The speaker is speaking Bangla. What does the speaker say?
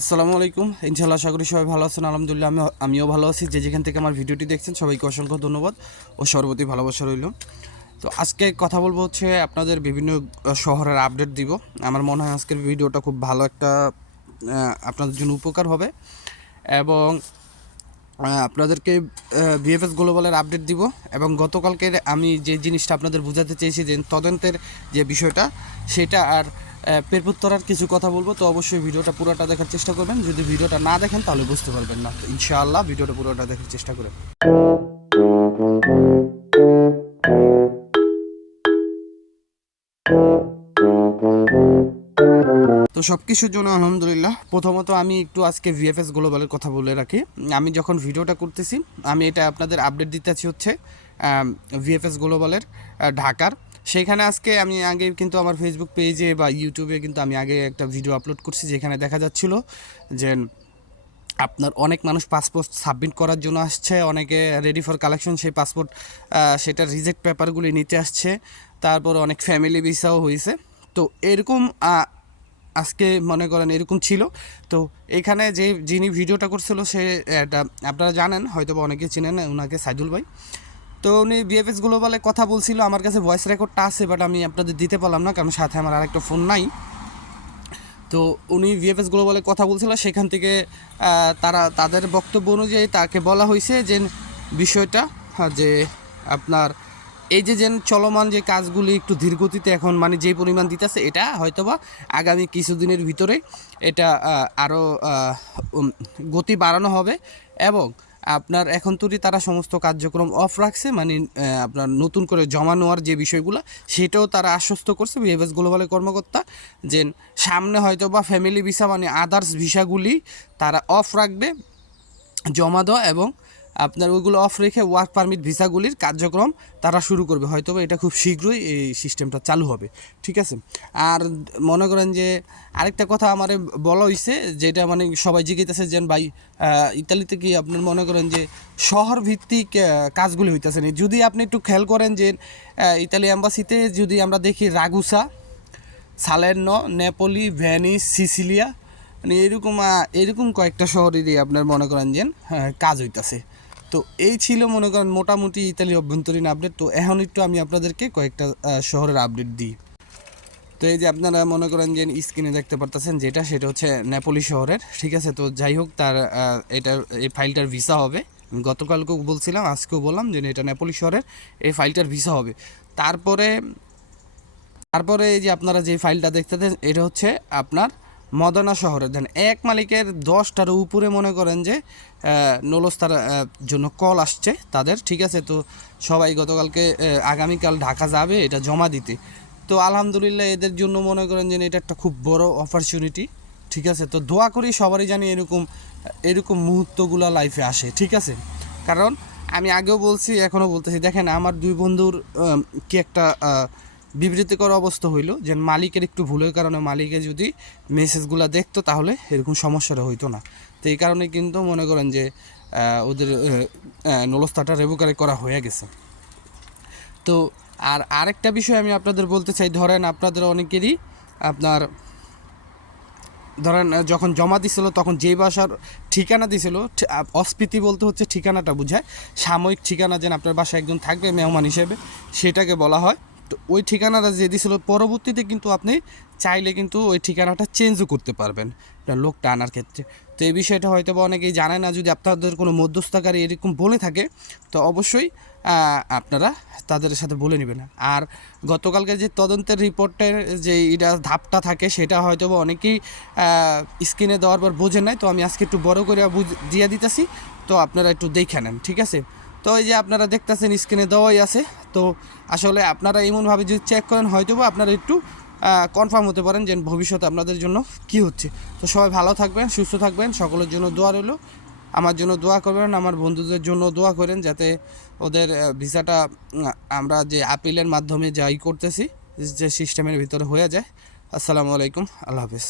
আসসালামু আলাইকুম। ইনশাল্লাহ আশা করি সবাই ভালো আছেন। আলহামদুলিল্লাহ আমি আমিও ভালো আছি। যে যেখান থেকে আমার ভিডিওটি দেখছেন, সবাইকে অসংখ্য ধন্যবাদ ও সর্বতি ভালোবাসা রইল। তো আজকে কথা বলব হচ্ছে আপনাদের বিভিন্ন শহরের আপডেট দিব। আমার মনে হয় আজকের ভিডিওটা খুব ভালো একটা আপনাদের জন্য উপকার হবে। এবং আপনাদেরকে বিএফএস গ্লোবালের আপডেট দিব। এবং গতকালকে আমি যে জিনিসটা আপনাদের বোঝাতে চেয়েছি যে তদন্তের যে বিষয়টা, সেটা আর পেরপুত্তরার কিছু কথা বলব, তো অবশ্যই ভিডিওটা পুরোটা দেখার চেষ্টা করবেন। যদি ভিডিওটা না দেখেন, তাহলে বুঝতে পারবেন না। তো ইনশাআল্লাহ ভিডিওটা পুরোটা দেখার চেষ্টা করবেন তো সব কিছুর জন্য আলহামদুলিল্লাহ, প্রথমত আমি একটু আজকে ভিএফএস গ্লোবালের কথা বলে রাখি। আমি যখন ভিডিওটা করতেছি, আমি এটা আপনাদের আপডেট দিতেছি হচ্ছে ভিএফএস গ্লোবালের ঢাকার। সেইখানে আজকে আমি আগে কিন্তু আমার ফেসবুক পেজে বা ইউটিউবে কিন্তু আমি আগে একটা ভিডিও আপলোড করছি, যেখানে দেখা যাচ্ছিল যে আপনার অনেক মানুষ পাসপোর্ট সাবমিট করার জন্য আসছে, অনেকে রেডি ফর কালেকশন সেই পাসপোর্ট সেটার রিজেক্ট পেপারগুলি নিতে আসছে, তারপর অনেক ফ্যামিলি ভিসাও হয়েছে। তো এরকম আজকে মনে করেন এরকম ছিল। তো এখানে যে, যিনি ভিডিওটা করছিল সে আপনারা জানেন হয়তো বা অনেকে চিনেন ওনাকে সাইদুল ভাই। তো উনি বিএফএস গ্লোবালে কথা বলছিল আমার কাছে ভয়েস রেকর্ডটা আছে বাট আমি আপনাদের দিতে পারলাম না কারণ সাথে আমার আরেকটা ফোন নাই। তো উনি ভিএফএস গ্লোবালে কথা বলছিল সেখান থেকে তারা তাদের বক্তব্য অনুযায়ী তাকে বলা হয়েছে যে বিষয়টা হ্যাঁ, যে আপনার এই যে যেন চলমান যে কাজগুলি একটু ধীরগতিতে এখন মানে যে পরিমাণ দিতেছে এটা হয়তোবা আগামী কিছুদিনের ভিতরে এটা আরও গতি বাড়ানো হবে এবং আপনার এখন তুই তারা সমস্ত কার্যক্রম অফ রাখছে মানে আপনার নতুন করে জমা নেওয়ার যে বিষয়গুলো, সেটাও তারা আশ্বস্ত করছে বিএফএস গ্লোবালের কর্মকর্তা। যে সামনে হয়তো বা ফ্যামিলি ভিসা মানে আদার্স ভিসাগুলি তারা অফ রাখবে, জমা দেওয়া এবং আপনার ওইগুলো অফ রেখে ওয়ার্ক পারমিট ভিসাগুলির কার্যক্রম তারা শুরু করবে। হয়তো এটা খুব শীঘ্রই এই সিস্টেমটা চালু হবে। ঠিক আছে? আর মনে করেন যে আরেকটা কথা আমার বলা হয়েছে যেটা মানে সবাই জিজ্ঞেস যে ভাই ইতালিতে কি আপনার মনে করেন যে শহর ভিত্তিক কাজগুলি হইতেছে না যদি আপনি একটু খেয়াল করেন যে ইতালি অ্যাম্বাসিতে যদি আমরা দেখি Ragusa, Salerno, Napoli Venice Sicilia মানে এরকম এরকম কয়েকটা শহরেরই আপনার মনে করেন যে কাজ হইতাছে। তো এই ছিল মনে করেন মোটামুটি ইতালি অভ্যন্তরীণ আপডেট তো এখন একটু আমি আপনাদেরকে কয়েকটা শহরের আপডেট দিই। তো এই যে আপনারা মনে করেন যে স্ক্রিনে দেখতে পারতেছেন যেটা, সেটা হচ্ছে নেপোলি শহরের, ঠিক আছে? তো যাই হোক, তার এটার, এই ফাইলটার ভিসা হবে। গতকালকেও বলছিলাম, আজকেও বললাম যে এটা নেপোলি শহরের, এই ফাইলটার ভিসা হবে। তারপরে তারপরে এই যে আপনারা যে ফাইলটা দেখতেছেন এটা হচ্ছে আপনার মদনা শহরে। দেন এক মালিকের দশটার উপরে মনে করেন যে নলস্তার জন্য কল আসছে তাদের, ঠিক আছে? তো সবাই গতকালকে আগামীকাল ঢাকা যাবে, এটা জমা দিতে। তো আলহামদুলিল্লাহ এদের জন্য মনে করেন যে, এটা একটা খুব বড় অপরচুনিটি ঠিক আছে? তো দোয়া করি সবারই জানি এরকম এরকম মুহূর্তগুলো লাইফে আসে, ঠিক আছে? কারণ আমি আগেও বলছি, এখনও বলতেছি, দেখেন আমার দুই বন্ধুর কি একটা বিবৃতিকর অবস্থা হইল যে মালিকের একটু ভুলের কারণে মালিকে যদি মেসেজগুলো দেখতো তাহলে এরকম সমস্যাটা হইতো না। তো এই কারণে কিন্তু মনে করেন যে ওদের নলস্তাটা রেবুকারে করা হয়ে গেছে। তো আর আরেকটা বিষয় আমি আপনাদের বলতে চাই, ধরেন আপনাদের অনেকেরই আপনার, ধরেন যখন জমা দিছিল তখন যেই বাসার ঠিকানা দিছিল অস্ফীতি বলতে হচ্ছে ঠিকানাটা বুঝায়, সাময়িক ঠিকানা যেন আপনার বাসায় একজন থাকবে, মেহমান হিসেবে, সেটাকে বলা হয় তো ওই ঠিকানাটা যে দিয়েছিল পরবর্তীতে কিন্তু আপনি চাইলে কিন্তু ওই ঠিকানাটা চেঞ্জও করতে পারবেন। লোকটা আনার ক্ষেত্রে। তো এই বিষয়টা হয়তো বা অনেকেই জানে না, যদি আপনাদের কোনো মধ্যস্থকারী এরকম বলে থাকে, তো অবশ্যই আপনারা তাদের সাথে বলে নেবেন। আর গতকালকে যে তদন্তের রিপোর্টের যে এটা ধাপটা থাকে, সেটা হয়তো বা অনেকেই স্ক্রিনে দেওয়ার পর বোঝে নাই। তো আমি আজকে একটু বড় করে বুঝ- দিয়ে দিতেছি। তো আপনারা একটু দেখে নেন, ঠিক আছে? তো এই যে আপনারা দেখতেছেন, স্ক্রিনে দেওয়াই আছে। তো আসলে আপনারা এমনভাবে যদি চেক করেন হয়তো বা আপনারা একটু কনফার্ম হতে পারেন যে ভবিষ্যতে আপনাদের জন্য কি হচ্ছে। তো সবাই ভালো থাকবেন, সুস্থ থাকবেন, সকলের জন্য দোয়া রইল। আমার জন্য দোয়া করবেন, আমার বন্ধুদের জন্য দোয়া করেন যাতে ওদের ভিসাটা আমরা যে আপিলের মাধ্যমে যাই করতেছি, যে সিস্টেমের ভিতরে হয়ে যায়। আসসালামু আলাইকুম, আল্লাহ হাফিজ।